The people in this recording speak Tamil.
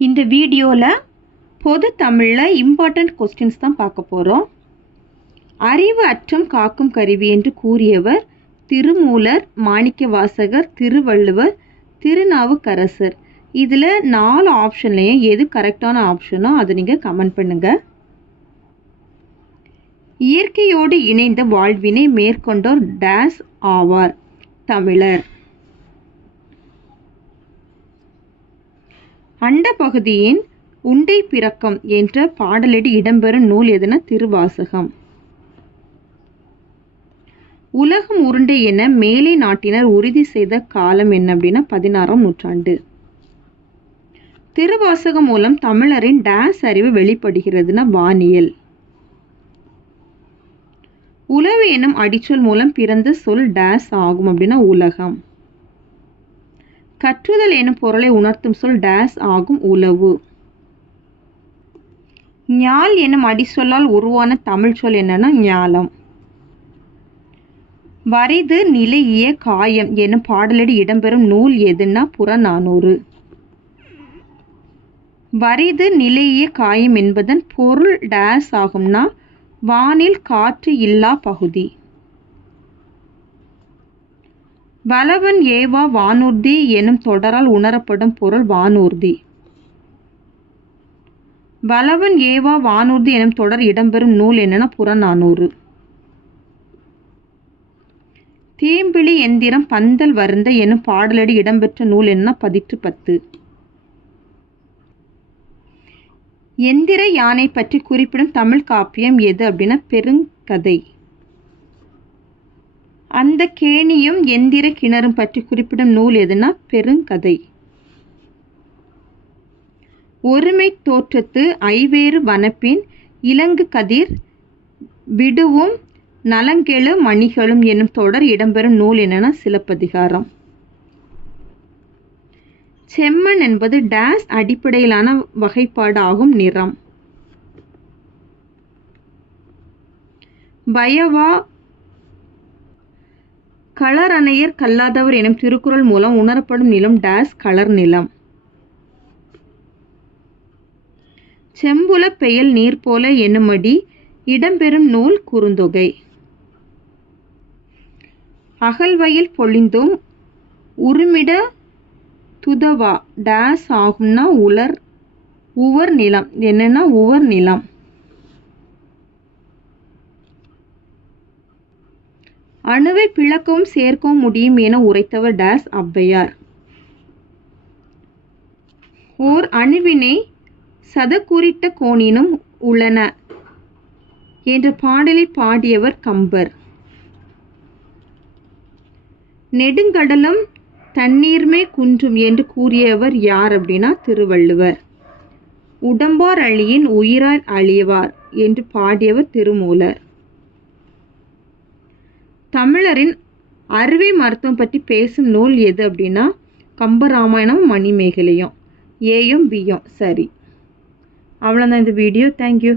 இந்த வீடியோவில் பொது தமிழில் இம்பார்ட்டண்ட் கொஸ்டின்ஸ் தான் பார்க்க போகிறோம் அறிவு அற்றம் காக்கும் கருவி என்று கூறியவர் திருமூலர் மாணிக்கவாசகர் திருவள்ளுவர் திருநாவுக்கரசர். இதில் நாலு ஆப்ஷன்லேயும் எது கரெக்டான ஆப்ஷனோ அதை நீங்கள் கமெண்ட் பண்ணுங்கள் இயற்கையோடு இணைந்த வாழ்வினை மேற்கொண்டோர் டேஸ் ஆவார் தமிழர். அண்ட பகுதியின் உண்டை பிறக்கம் என்ற பாடலடி இடம்பெறும் நூல் எதுனா திருவாசகம். உலகம் உருண்டை என மேலை நாட்டினர் உறுதி செய்த காலம் என்ன அப்படின்னா பதினாறாம் நூற்றாண்டு. திருவாசகம் மூலம் தமிழரின் டேஸ் அறிவு வெளிப்படுகிறதுனா வானியல். உளவு எனும் அடிச்சொல் மூலம் பிறந்த சொல் டேஸ் ஆகும் அப்படின்னா உலகம். கற்றுதல் எனும் பொருளை உணர்த்தும் சொல் டேஸ் ஆகும் உளவு. ஞால் எனும் அடிச்சொல்லால் உருவான தமிழ் சொல் என்னன்னா ஞாலம். வரிது நிலையிய காயம் எனும் பாடலடி இடம்பெறும் நூல் எதுன்னா புறநானூறு. வரிது நிலையிய காயம் என்பதன் பொருள் டேஸ் ஆகும்னா வானில் காற்று இல்லா பகுதி. வலவன் ஏவா வானூர்தி எனும் தொடரால் உணரப்படும் பொருள் வானூர்தி. வலவன் ஏவா வானூர்தி எனும் தொடர் இடம்பெறும் நூல் என்னென்னா புறநானூறு. தீம்பிழி எந்திரம் பந்தல் வருந்த எனும் பாடலடி இடம்பெற்ற நூல் என்ன பதிற்று பத்து. எந்திர யானை பற்றி குறிப்பிடும் தமிழ் காப்பியம் எது அப்படின்னா பெருங்கதை. அந்த கேணியும் எந்திர கிணறும் பற்றி குறிப்பிடும் நூல் எதுனா பெருங்கதை. ஒருமை தோற்றத்து ஐவேறு வனப்பின் இலங்கு கதிர் விடுவும் நலங்கெழு மணிகளும் என்னும் தொடர் இடம்பெறும் நூல் என்னன்னா சிலப்பதிகாரம். செம்மண் என்பது டேஸ் அடிப்படையிலான வகைப்பாடு ஆகும் நிறம். பயவா களரணையர் கல்லாதவர் எனும் திருக்குறள் மூலம் உணரப்படும் நிலம் டேஸ் கலர் நிலம். செம்புல பெயல் நீர் போல என்னுமடி இடம்பெறும் நூல் குறுந்தொகை. அகல்வயல் பொழிந்தும் உருமிட துதவா டேஸ் ஆகும்னா உலர் உவர் நிலம். என்னன்னா உவர் நிலம். அணுவை பிளக்கவும் சேர்க்கவும் முடியும் என உரைத்தவர் டேஸ் ஔவையார் ஓர் அணுவினை சதக்குறிட்ட கோணினும் உள்ளன என்ற பாடலை பாடியவர் கம்பர். நெடுங்கடலும் தண்ணீர்மே குன்றும் என்று கூறியவர் யார் அப்படின்னா திருவள்ளுவர். உடம்பார் அழியின் உயிரார் அழியவார் என்று பாடியவர் திருமூலர். தமிழரின் அறுவை மருத்துவம் பற்றி பேசும் நூல் எது அப்படின்னா கம்பராமாயணம் மணிமேகலையும். ஏயும் பியும் சரி. அவ்வளோதான் இந்த வீடியோ தேங்க்யூ